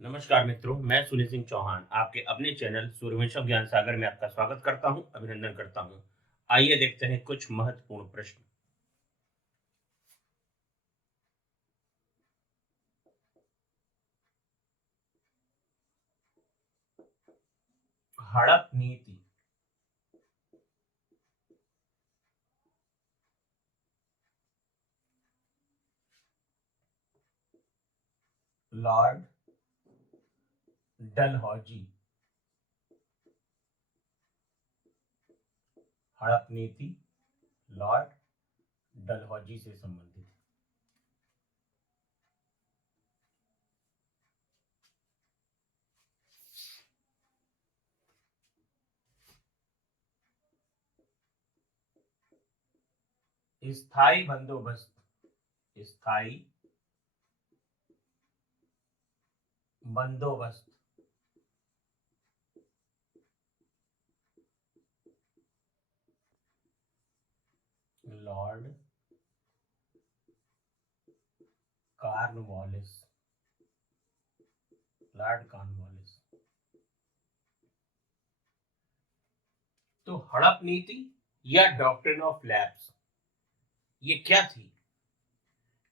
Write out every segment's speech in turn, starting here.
नमस्कार मित्रों, मैं सुनील सिंह चौहान आपके अपने चैनल सूर्यवंशम ज्ञान सागर में आपका स्वागत करता हूं, अभिनंदन करता हूं। आइए देखते हैं कुछ महत्वपूर्ण प्रश्न। हड़प नीति। लॉर्ड डलहौजी। हड़प नीति लॉर्ड डलहौजी से संबंधित। स्थायी बंदोबस्त। स्थायी बंदोबस्त। Lord Cornwallis. Lord Cornwallis. तो हड़प नीति या डॉक्ट्रिन ऑफ लैप्स, ये क्या थी?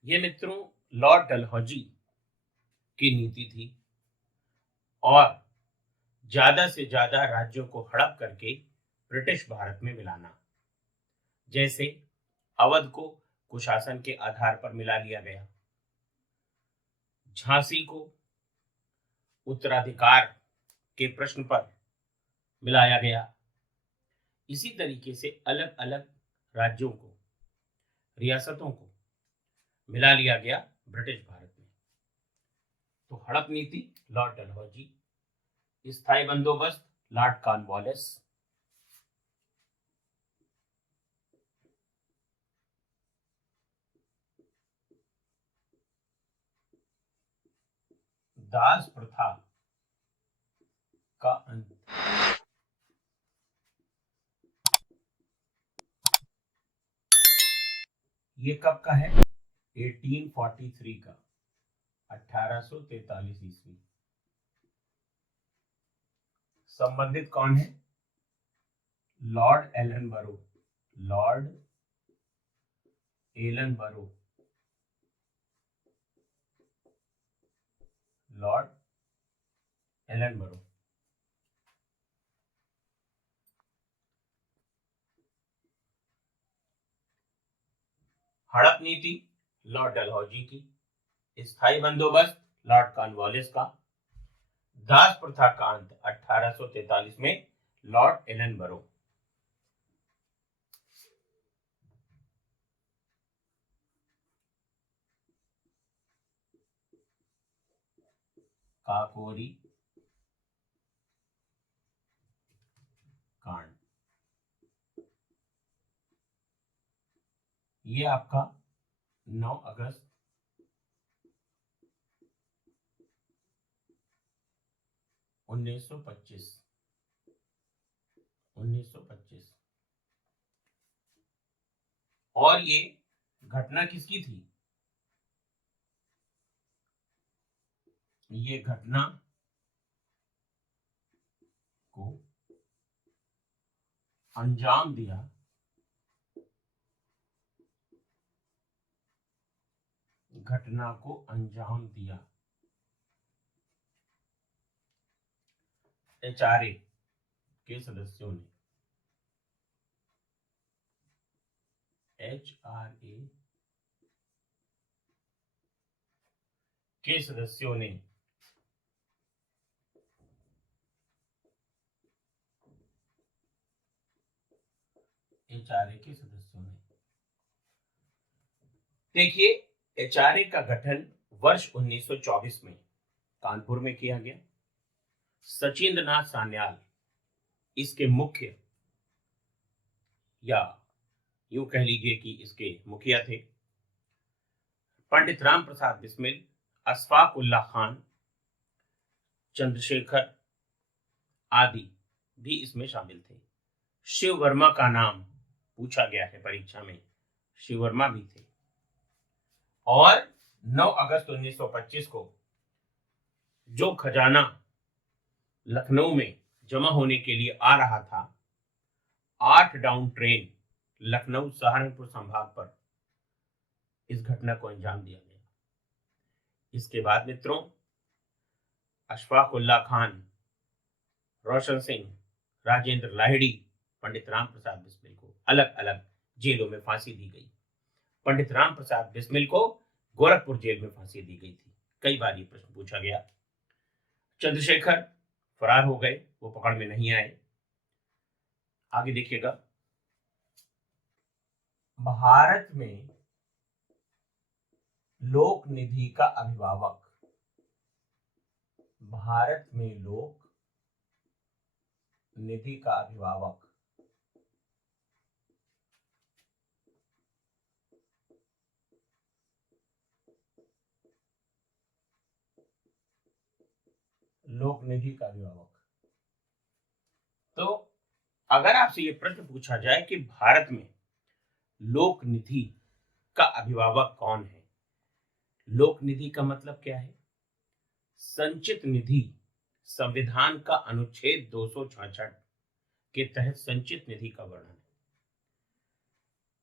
ये मित्रों लॉर्ड डलहौजी की नीति थी और ज्यादा से ज्यादा राज्यों को हड़प करके ब्रिटिश भारत में मिलाना। जैसे अवध को कुशासन के आधार पर मिला लिया गया, झांसी को उत्तराधिकार के प्रश्न पर मिलाया गया। इसी तरीके से अलग अलग राज्यों को, रियासतों को मिला लिया गया ब्रिटिश भारत में। तो हड़प नीति लॉर्ड डलहौजी, स्थायी बंदोबस्त लॉर्ड कॉर्नवालिस। दास प्रथा का अंत। ये कब का है? 1843 का, 1843 ईस्वी। संबंधित कौन है? लॉर्ड एलन बरो। लॉर्ड एलन बरो। लॉर्ड एलन बरो। हड़प नीति लॉर्ड डलहौजी की, स्थायी बंदोबस्त लॉर्ड कॉर्नवालिस का, दास प्रथा का अंत 1843 में लॉर्ड एलन बरो। काकोरी कांड, ये आपका 9 अगस्त 1925। 1925। और ये घटना किसकी थी? ये घटना को अंजाम दिया घटना को अंजाम दिया एचआरए के सदस्यों ने। एचआरए के सदस्यों ने। एचआरए के सदस्यों ने, देखिए, एचआरए का गठन वर्ष 1924 में कानपुर में किया गया। सचिंद्र नाथ सान्याल इसके मुख्य, या यूं कह लीजिए कि इसके मुखिया थे। पंडित राम प्रसाद बिस्मिल, अशफाक उल्लाह खान, चंद्रशेखर आदि भी इसमें शामिल थे। शिव वर्मा का नाम पूछा गया है परीक्षा में, शिव वर्मा भी थे। और 9 अगस्त 1925 को जो खजाना लखनऊ में जमा होने के लिए आ रहा था, 8 डाउन ट्रेन लखनऊ सहारनपुर संभाग पर इस घटना को अंजाम दिया गया। इसके बाद मित्रों, अशफाक उल्ला खान, रोशन सिंह, राजेंद्र लाहिड़ी, पंडित राम प्रसाद बिस्मिल को अलग अलग जेलों में फांसी दी गई। पंडित राम प्रसाद बिस्मिल को गोरखपुर जेल में फांसी दी गई थी। कई बार ये प्रश्न पूछा गया। चंद्रशेखर फरार हो गए, वो पकड़ में नहीं आए। आगे देखिएगा, भारत में लोक निधि का अभिभावक, भारत में लोक निधि का अभिभावक लोक निधि का अभिभावक। तो अगर आपसे ये प्रश्न पूछा जाए कि भारत में लोक निधि का अभिभावक कौन है, लोक निधि का मतलब क्या है? संचित निधि संविधान का अनुच्छेद 266 के तहत संचित निधि का वर्णन है।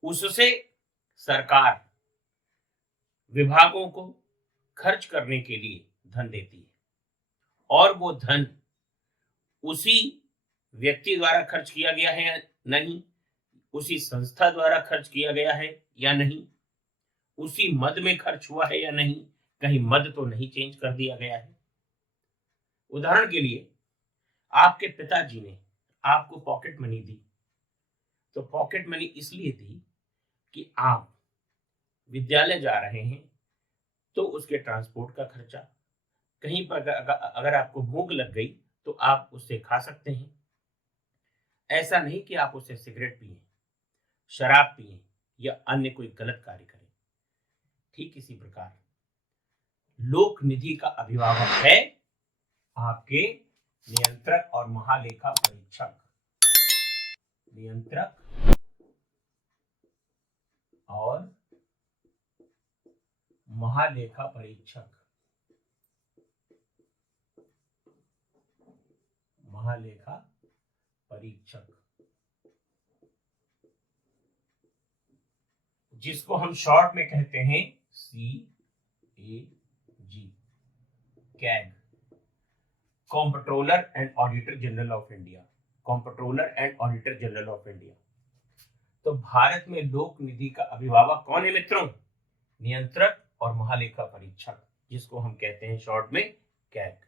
उससे सरकार विभागों को खर्च करने के लिए धन देती है, और वो धन उसी व्यक्ति द्वारा खर्च किया गया है या नहीं, उसी संस्था द्वारा खर्च किया गया है या नहीं, उसी मद में खर्च हुआ है या नहीं, कहीं मद तो नहीं चेंज कर दिया गया है। उदाहरण के लिए, आपके पिताजी ने आपको पॉकेट मनी दी, तो पॉकेट मनी इसलिए दी कि आप विद्यालय जा रहे हैं, तो उसके ट्रांसपोर्ट का खर्चा, कहीं पर अगर आपको भूख लग गई तो आप उससे खा सकते हैं। ऐसा नहीं कि आप उससे सिगरेट पिए, शराब पिए या अन्य कोई गलत कार्य करें। ठीक इसी प्रकार लोक निधि का अभिभावक है आपके नियंत्रक और महालेखा परीक्षक। नियंत्रक और महालेखा परीक्षक, महालेखा परीक्षक, जिसको हम शॉर्ट में कहते हैं CAG, CAG, comptroller and auditor general of India, comptroller and auditor general of India. तो भारत में लोक निधि का अभिभावक कौन है मित्रों? नियंत्रक और महालेखा परीक्षक, जिसको हम कहते हैं शॉर्ट में कैग।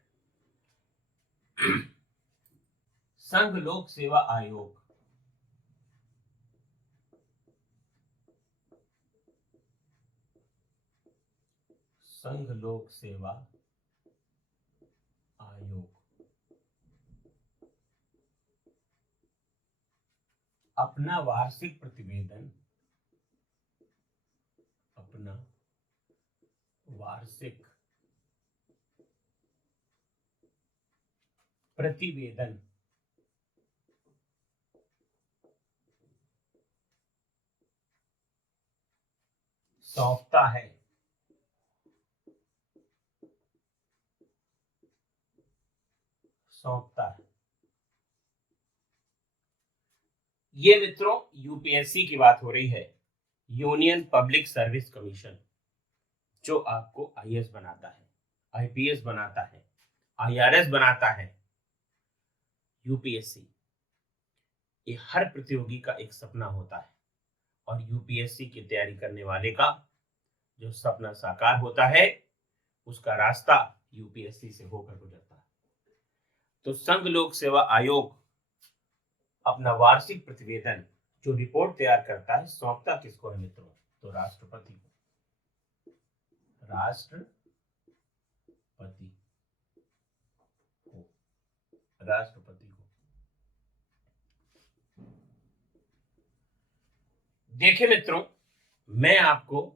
संघ लोक सेवा आयोग, संघ लोक सेवा आयोग अपना वार्षिक प्रतिवेदन, अपना वार्षिक प्रतिवेदन सौंपता है, सौंपता है। ये मित्रों यूपीएससी की बात हो रही है, यूनियन पब्लिक सर्विस कमीशन, जो आपको आईएएस बनाता है, आईपीएस बनाता है, आईआरएस बनाता है। यूपीएससी, ये हर प्रतियोगी का एक सपना होता है, और यूपीएससी की तैयारी करने वाले का जो सपना साकार होता है, उसका रास्ता यूपीएससी से होकर गुजरता है। तो संघ लोक सेवा आयोग अपना वार्षिक प्रतिवेदन, जो रिपोर्ट तैयार करता है, सौंपता किसको है मित्रों? तो राष्ट्रपति को, राष्ट्रपति को, राष्ट्रपति को। देखिए मित्रों, मैं आपको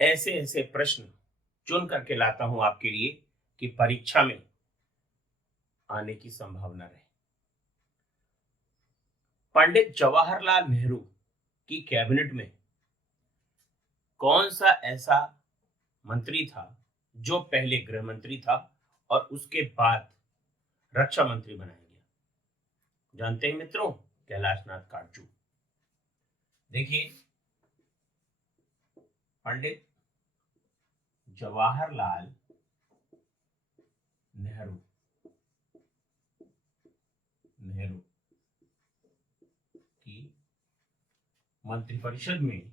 ऐसे ऐसे प्रश्न चुन करके लाता हूं आपके लिए कि परीक्षा में आने की संभावना रहे। पंडित जवाहरलाल नेहरू की कैबिनेट में कौन सा ऐसा मंत्री था जो पहले गृह मंत्री था और उसके बाद रक्षा मंत्री बनाया गया। जानते हैं मित्रों, कैलाशनाथ काटजू। देखिए, पंडित जवाहरलाल नेहरू नेहरू की मंत्रिपरिषद में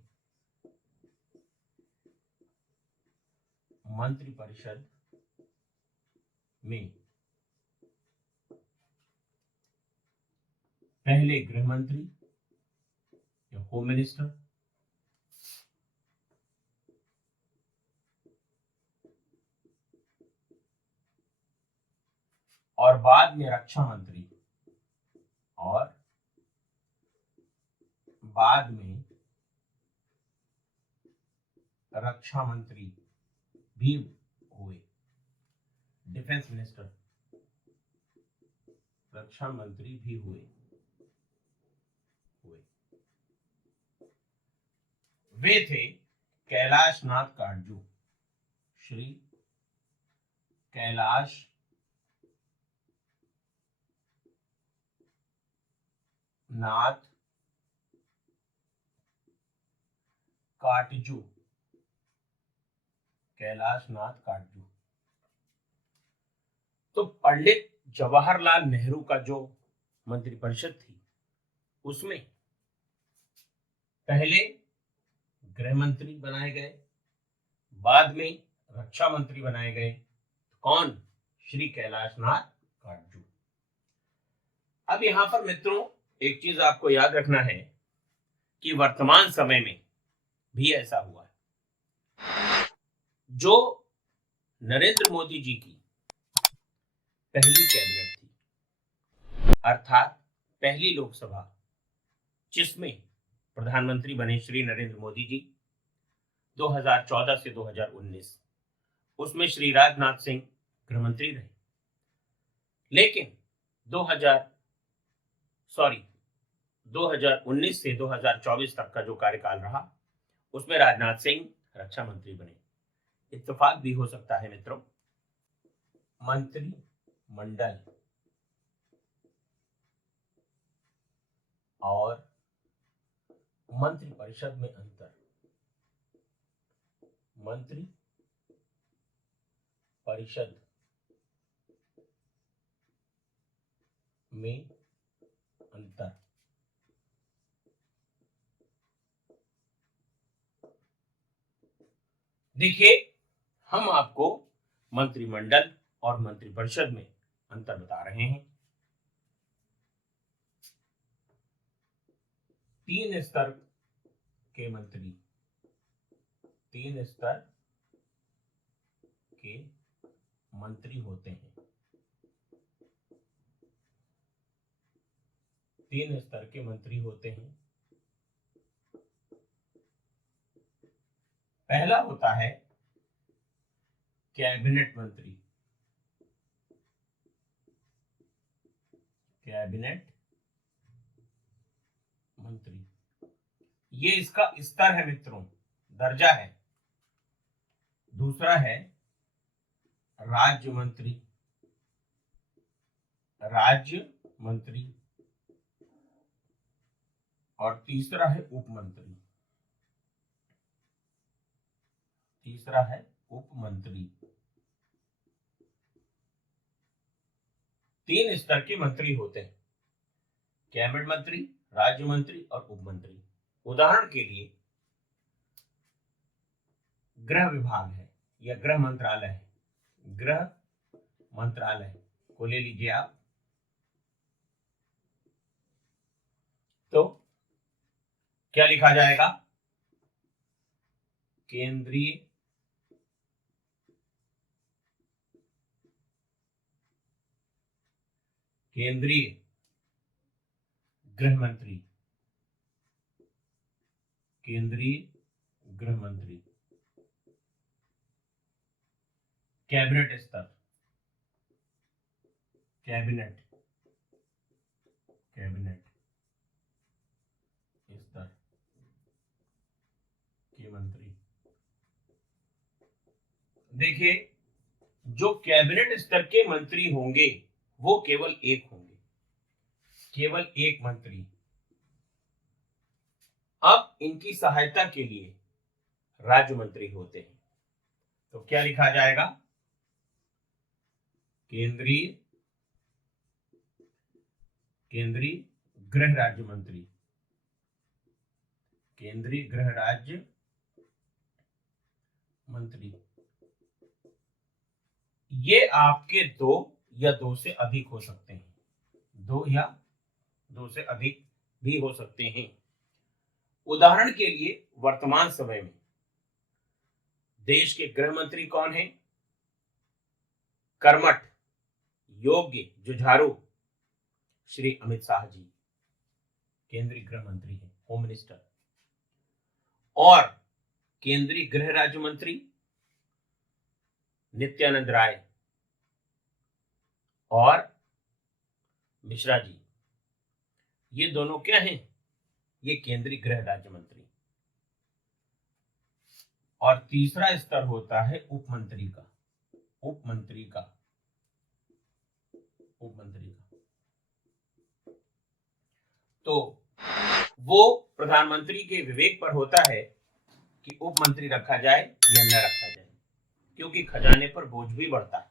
पहले गृह मंत्री या होम मिनिस्टर, और बाद में रक्षा मंत्री, और बाद में रक्षा मंत्री भी हुए। डिफेंस मिनिस्टर, रक्षा मंत्री भी हुए। वे थे कैलाशनाथ काटजू, श्री कैलाश नाथ काटजू, कैलाशनाथ काटजू। तो पंडित जवाहरलाल नेहरू का जो मंत्रिपरिषद थी, उसमें पहले गृह मंत्री बनाए गए, बाद में रक्षा मंत्री बनाए गए। कौन? श्री कैलाशनाथ काटजू। अब यहां पर मित्रों एक चीज आपको याद रखना है कि वर्तमान समय में भी ऐसा हुआ है। जो नरेंद्र मोदी जी की पहली कैबिनेट थी, अर्थात पहली लोकसभा, जिसमें प्रधानमंत्री बने श्री नरेंद्र मोदी जी 2014 से 2019, उसमें श्री राजनाथ सिंह गृहमंत्री रहे। लेकिन 2019 से 2024 तक का जो कार्यकाल रहा, उसमें राजनाथ सिंह रक्षा मंत्री बने। इत्तेफाक भी हो सकता है मित्रों। मंत्रिमंडल और मंत्रिपरिषद में अंतर, मंत्री परिषद में अंतर। देखिए, हम आपको मंत्रिमंडल और मंत्रिपरिषद में अंतर बता रहे हैं। 3 स्तर के मंत्री, 3 स्तर के मंत्री होते हैं। 3 स्तर के मंत्री होते हैं। पहला होता है कैबिनेट मंत्री, कैबिनेट मंत्री, ये इसका स्तर है मित्रों, दर्जा है। दूसरा है राज्य मंत्री, राज्य मंत्री, और तीसरा है उप मंत्री, तीसरा है उप मंत्री। 3 स्तर के मंत्री होते हैं, कैबिनेट मंत्री, राज्य मंत्री और उप मंत्री। उदाहरण के लिए गृह विभाग है या गृह मंत्रालय है, गृह मंत्रालय को ले लीजिए आप। तो क्या लिखा जाएगा? केंद्रीय केंद्रीय गृह मंत्री, केंद्रीय गृह मंत्री। कैबिनेट स्तर, कैबिनेट कैबिनेट स्तर के मंत्री। देखिए, जो कैबिनेट स्तर के मंत्री होंगे वो केवल एक होंगे, केवल एक मंत्री। अब इनकी सहायता के लिए राज्य मंत्री होते हैं। तो क्या लिखा जाएगा? केंद्रीय केंद्रीय गृह राज्य मंत्री, केंद्रीय गृह राज्य मंत्री। ये आपके दो या दो से अधिक हो सकते हैं, दो या दो से अधिक भी हो सकते हैं। उदाहरण के लिए वर्तमान समय में देश के गृह मंत्री कौन है? कर्मठ, योग्य, जुझारू श्री अमित शाह जी केंद्रीय गृह मंत्री हैं, होम मिनिस्टर। और केंद्रीय गृह राज्य मंत्री नित्यानंद राय और मिश्रा जी, ये दोनों क्या हैं? ये केंद्रीय गृह राज्य मंत्री। और तीसरा स्तर होता है उप मंत्री का, उप मंत्री का, उप मंत्री का। तो वो प्रधानमंत्री के विवेक पर होता है कि उप मंत्री रखा जाए या न रखा जाए, क्योंकि खजाने पर बोझ भी बढ़ता है।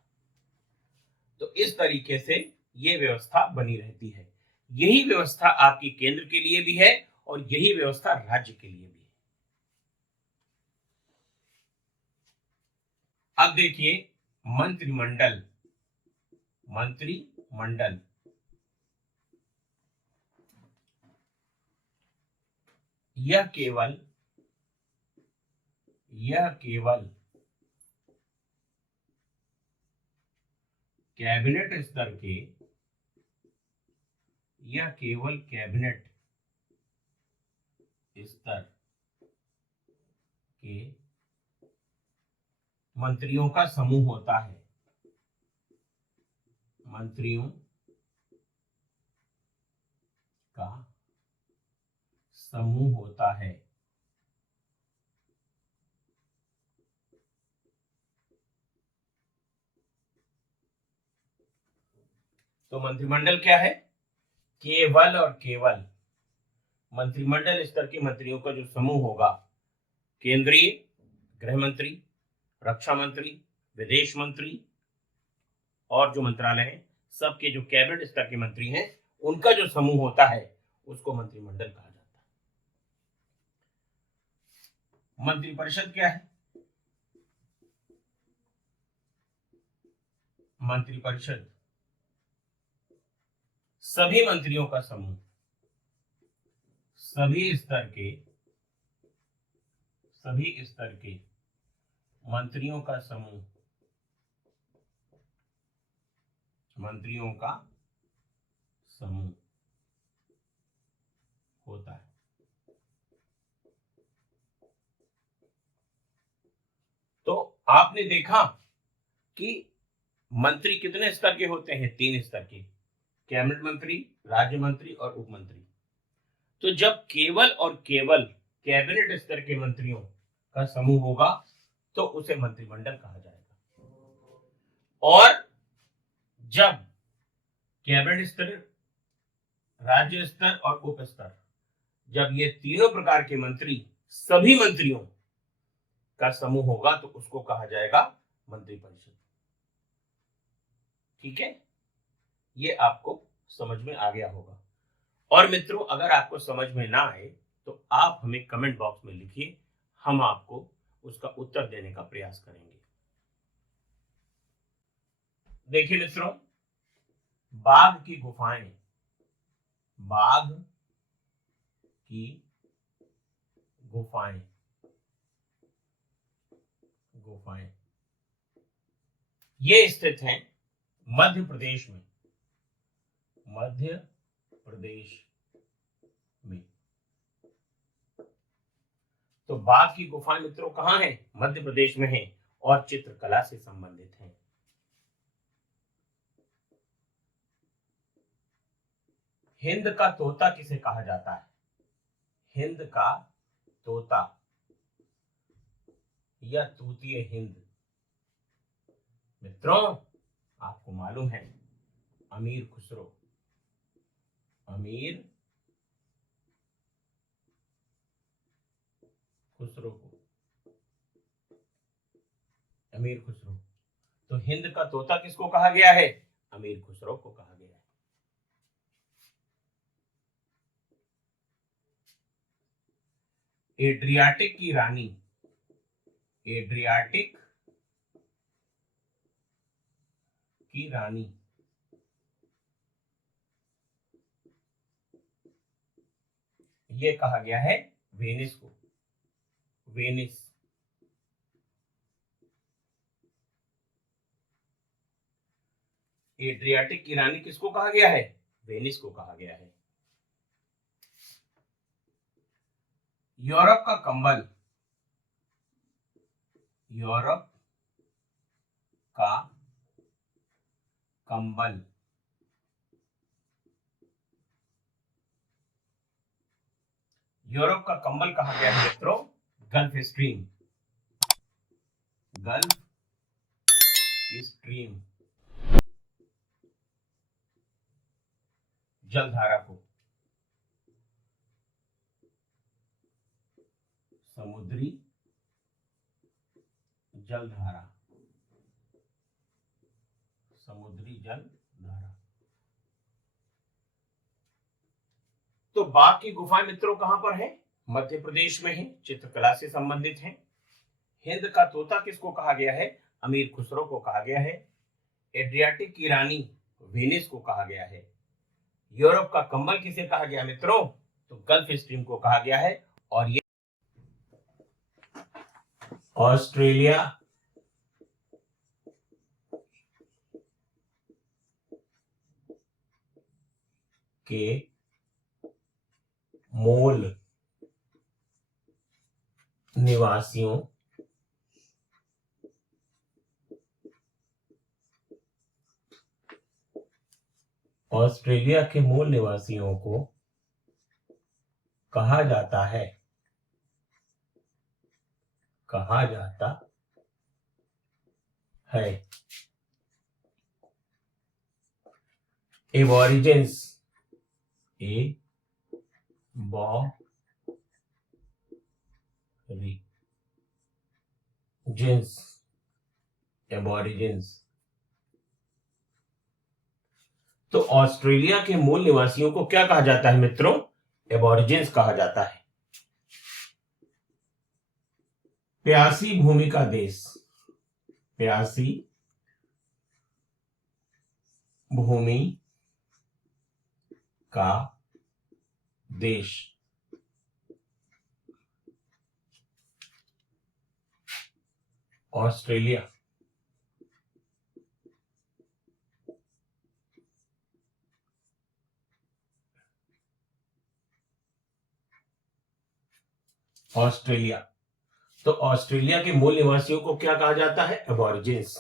तो इस तरीके से ये व्यवस्था बनी रहती है। यही व्यवस्था आपकी केंद्र के लिए भी है और यही व्यवस्था राज्य के लिए भी है। अब देखिए मंत्रिमंडल, मंत्रिमंडल यह केवल कैबिनेट स्तर के, यह केवल कैबिनेट स्तर के मंत्रियों का समूह होता है, मंत्रियों का समूह होता है। तो मंत्रिमंडल क्या है? केवल और केवल मंत्रिमंडल स्तर के मंत्रियों का जो समूह होगा, केंद्रीय गृह मंत्री, रक्षा मंत्री, विदेश मंत्री और जो मंत्रालय है, सबके जो कैबिनेट स्तर के मंत्री हैं, उनका जो समूह होता है उसको मंत्रिमंडल कहा जाता है। मंत्रिपरिषद क्या है? मंत्रिपरिषद सभी मंत्रियों का समूह, सभी स्तर के मंत्रियों का समूह, मंत्रियों का समूह होता है। तो आपने देखा कि मंत्री कितने स्तर के होते हैं? 3 स्तर के, कैबिनेट मंत्री, राज्य मंत्री और उप मंत्री। तो जब केवल और केवल कैबिनेट स्तर के मंत्रियों का समूह होगा तो उसे मंत्रिमंडल कहा जाएगा। और जब कैबिनेट स्तर, राज्य स्तर और उप स्तर, जब ये तीनों प्रकार के मंत्री, सभी मंत्रियों का समूह होगा तो उसको कहा जाएगा मंत्रिपरिषद। ठीक है, ये आपको समझ में आ गया होगा। और मित्रों, अगर आपको समझ में ना आए तो आप हमें कमेंट बॉक्स में लिखिए, हम आपको उसका उत्तर देने का प्रयास करेंगे। देखिए मित्रों, बाघ की गुफाएं, बाघ की गुफाएं, गुफाएं ये स्थित हैं मध्य प्रदेश में, मध्य प्रदेश में। तो बाघ की गुफाएं मित्रों कहाँ हैं? मध्य प्रदेश में हैं और चित्रकला से संबंधित हैं। हिंद का तोता किसे कहा जाता है? हिंद का तोता या तूतीय हिंद, मित्रों, आपको मालूम है अमीर खुसरो, अमीर खुसरो को, अमीर खुसरो, तो हिंद का तोता किसको कहा गया है? अमीर खुसरो को कहा गया है। एड्रियाटिक की रानी, एड्रियाटिक की रानी, ये कहा गया है वेनिस को, वेनिस। एड्रियाटिक की रानी किसको कहा गया है? वेनिस को कहा गया है। यूरोप का कंबल, यूरोप का कंबल, यूरोप का कंबल कहा गया है मित्रों गल्फ स्ट्रीम, गल्फ स्ट्रीम, जलधारा को, समुद्री जलधारा, समुद्री जलधारा। तो बाघ की गुफा मित्रों कहां पर है? मध्य प्रदेश में है, चित्रकला से संबंधित है। हिंद का तोता किसको कहा गया है? अमीर खुसरो को कहा गया है। एड्रियाटिक की रानी वेनिस को कहा गया है। यूरोप का कंबल किसे कहा गया मित्रों? तो गल्फ स्ट्रीम को कहा गया है। और ये ऑस्ट्रेलिया के मूल निवासियों ऑस्ट्रेलिया के मूल निवासियों को कहा जाता है, कहा जाता है एबॉरिजिन्स, एबॉरिजिन्स, एबॉरिजिन्स। तो ऑस्ट्रेलिया के मूल निवासियों को क्या कहा जाता है मित्रों? एबॉरिजिन्स कहा जाता है। प्यासी भूमि का देश, प्यासी भूमि का देश, ऑस्ट्रेलिया। ऑस्ट्रेलिया, तो ऑस्ट्रेलिया के मूल निवासियों को क्या कहा जाता है? एबॉरिजिन्स।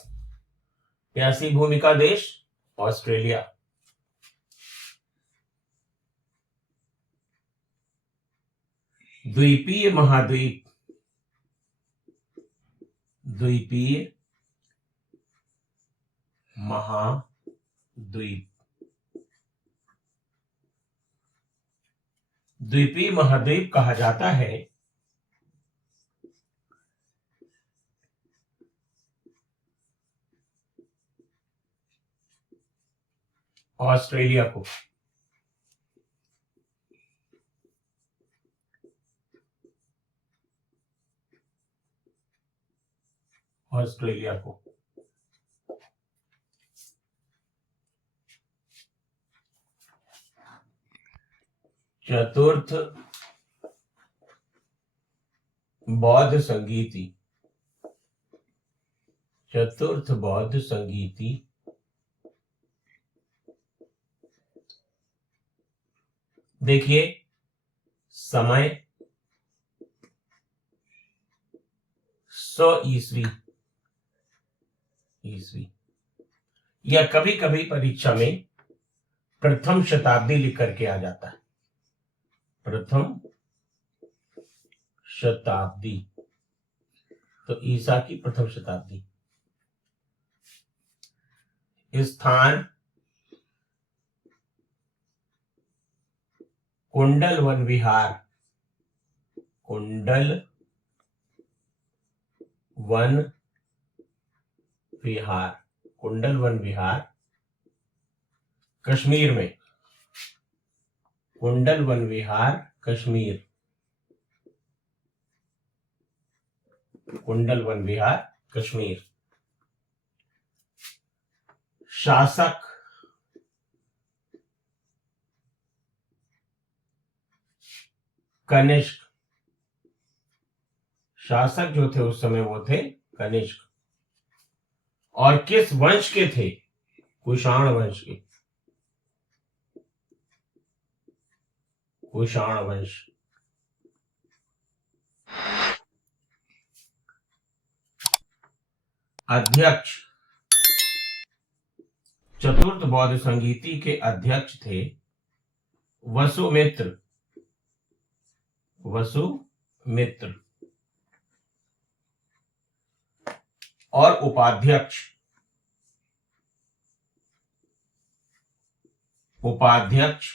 प्यासी भूमि का देश ऑस्ट्रेलिया। द्वीपीय महाद्वीप, द्वीपीय महाद्वीप, द्वीपीय महाद्वीप कहा जाता है ऑस्ट्रेलिया को। ऑस्ट्रेलिया को चतुर्थ बौद्ध संगीति, चतुर्थ बौद्ध संगीति देखिए समय 100 ईस्वी, या कभी कभी परीक्षा में प्रथम शताब्दी लिख करके आ जाता है, प्रथम शताब्दी, तो ईसा की प्रथम शताब्दी। स्थान कुंडल वन विहार, कुंडल वन विहार, कुंडल वन विहार कश्मीर में, कुंडल वन विहार कश्मीर, कुंडल वन विहार कश्मीर। शासक कनिष्क, शासक जो थे उस समय वो थे कनिष्क, और किस वंश के थे? कुषाण वंश के, कुषाण वंश। अध्यक्ष, चतुर्थ बौद्ध संगीति के अध्यक्ष थे वसुमित्र, वसुमित्र। और उपाध्यक्ष, उपाध्यक्ष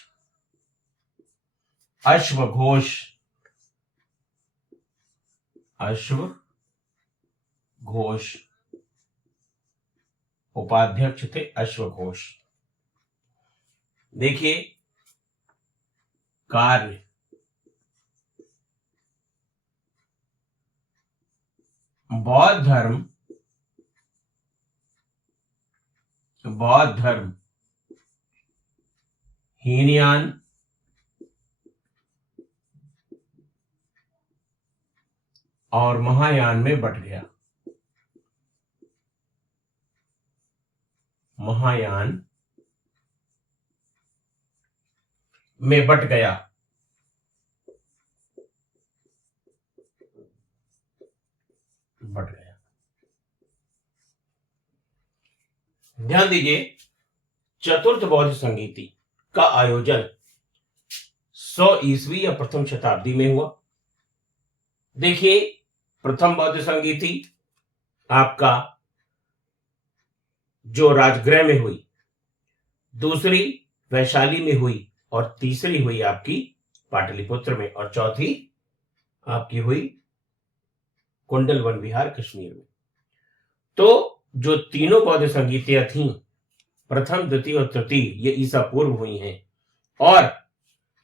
अश्वघोष, अश्वघोष, उपाध्यक्ष थे अश्वघोष। देखिए कार्य, बौद्ध धर्म, बौद्ध धर्म हीनयान और महायान में बट गया, महायान में बट गया। बट गया। ध्यान दीजिए, चतुर्थ बौद्ध संगीति का आयोजन 100 ईस्वी या प्रथम शताब्दी में हुआ। देखिए, प्रथम बौद्ध संगीति आपका जो राजगृह में हुई, दूसरी वैशाली में हुई, और तीसरी हुई आपकी पाटलिपुत्र में, और चौथी आपकी हुई कुंडल वन विहार कश्मीर में। तो जो तीनों बौद्ध संगीतियां थीं, प्रथम, द्वितीय और तृतीय, ये ईसा पूर्व हुई हैं, और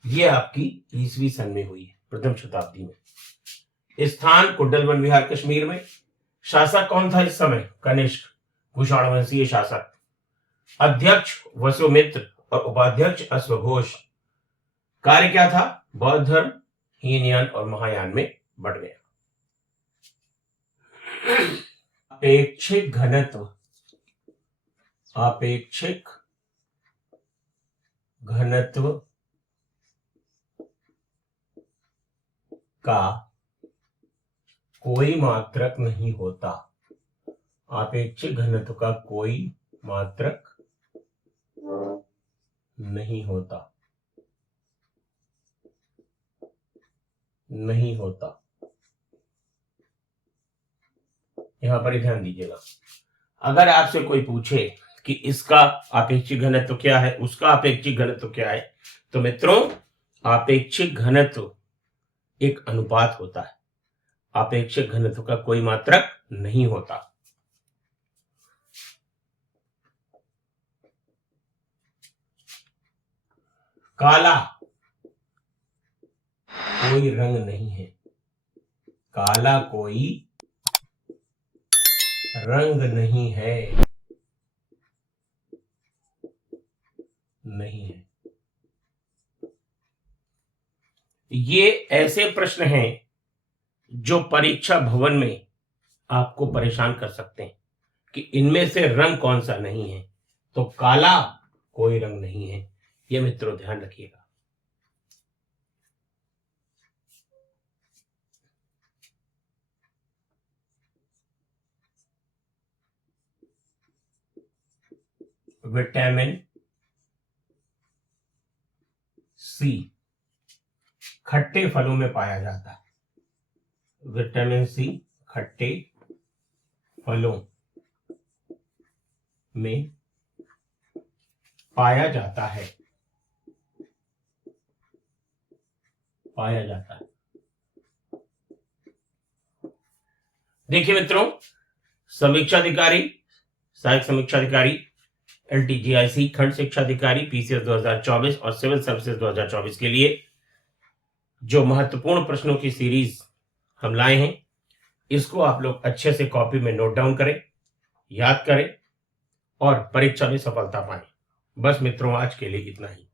ये आपकी ईसवी सन में हुई है, प्रथम शताब्दी में। स्थान कुंडल वन विहार कश्मीर में। शासक कौन था इस समय? कनिष्क, कुषाण वंशीय शासक। अध्यक्ष वसुमित्र और उपाध्यक्ष अश्वघोष। कार्य क्या था? बौद्ध धर्म हीनयान और महायान में बट गया। अपेक्षिक घनत्व, अपेक्षिक घनत्व का कोई मात्रक नहीं होता। अपेक्षिक घनत्व का कोई मात्रक नहीं होता, नहीं होता। यहां पर ध्यान दीजिएगा, अगर आपसे कोई पूछे कि इसका अपेक्षिक घनत्व क्या है, उसका अपेक्षिक घनत्व क्या है, तो मित्रों, अपेक्षिक घनत्व एक अनुपात होता है, अपेक्षिक घनत्व का कोई मात्रक नहीं होता। काला कोई रंग नहीं है, काला कोई रंग नहीं है, नहीं है। ये ऐसे प्रश्न हैं जो परीक्षा भवन में आपको परेशान कर सकते हैं कि इनमें से रंग कौन सा नहीं है। तो काला कोई रंग नहीं है, ये मित्रों ध्यान रखिएगा। विटामिन सी खट्टे फलों में पाया जाता है। विटामिन सी खट्टे फलों में पाया जाता है, पाया जाता है। देखिए मित्रों, समीक्षा अधिकारी, सहायक समीक्षा अधिकारी, एलटीजीआईसी खंड शिक्षा अधिकारी, पीसीएस 2024 और सिविल सर्विसेज 2024 के लिए जो महत्वपूर्ण प्रश्नों की सीरीज हम लाए हैं, इसको आप लोग अच्छे से कॉपी में नोट डाउन करें, याद करें और परीक्षा में सफलता पाएं। बस मित्रों, आज के लिए इतना ही।